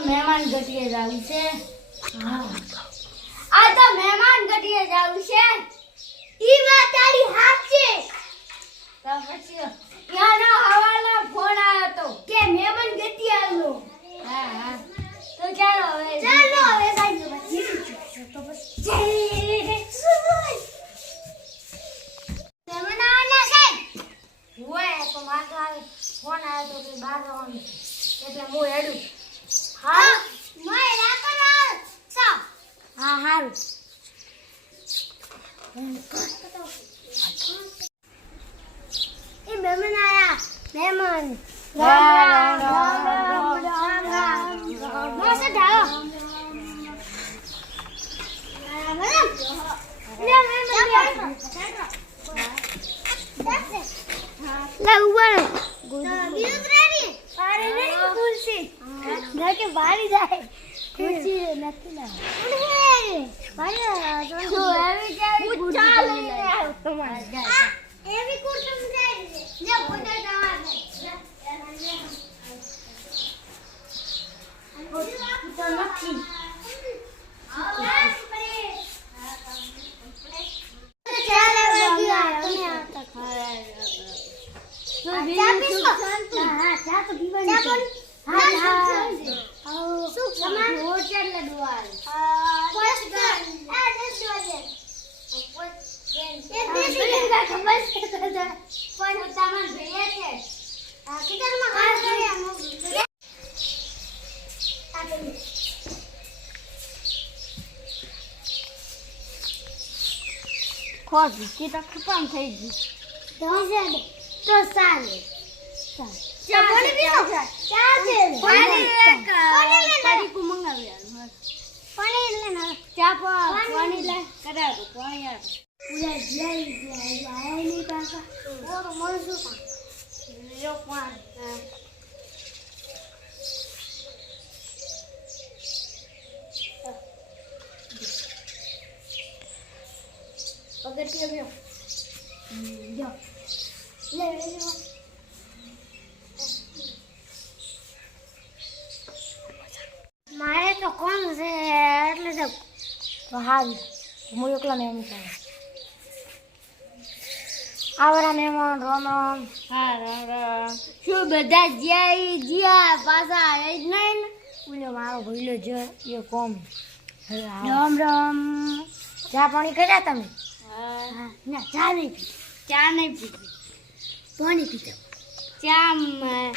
મહેમાન ગટીએ જાવું છે હા આ તો મહેમાન ગટીએ જાવું છે ઈ વાત તારી સાચી તો પછી યાનો હવાલો ફોન આવ્યો તો કે મહેમાન ગટી આવ્યો હા હા તો ચાલો હવે સાઈડ તો બસ મહેમાન આવવાના છે ઓય તો મારા ફોન આવ્યો તો કે બહાર જવાનું એટલે હું હેડું હા મેં રાખો સા હા હારું એ મહેમાન આયા મહેમાન મોસે ઢાળો લે ઉપર ગુજરેની પારે નહીં ખુરશી ના કે બારી જાય ખુરશી નથી ના પારે જો એવી કેવી ગુચ્ચા લઈને આવ્યો તમારે એવી કુર્સી જાય લે બોલે જવા દે તો નથી ખોટ કે તો ખતમ થઈ ગઈ તો ચાલે પાણી પીવો પાણી કો મંગાવી પાણી લે ના ચા પાણી લે કરા દો પાણી યાર પૂરા જઈ આયા નહીં પાછા ઓર મળશું કા યો પાણી પગથિયે ગયો જો લે મારે તો કોણ છે એટલે તો હાલ હું એકલા ને એમ ચાલે આવરા મહેમાન રામ રામ હા રામ રામ શું બધા જ્યા પાછા એ જ નહીં ને ઓલો મારો ભઈલો જ એ કોમ રામ રામ ચા પાણી કર્યા તમે હા ના ચા નહીં પીધી પાણી પીધો ચા મારે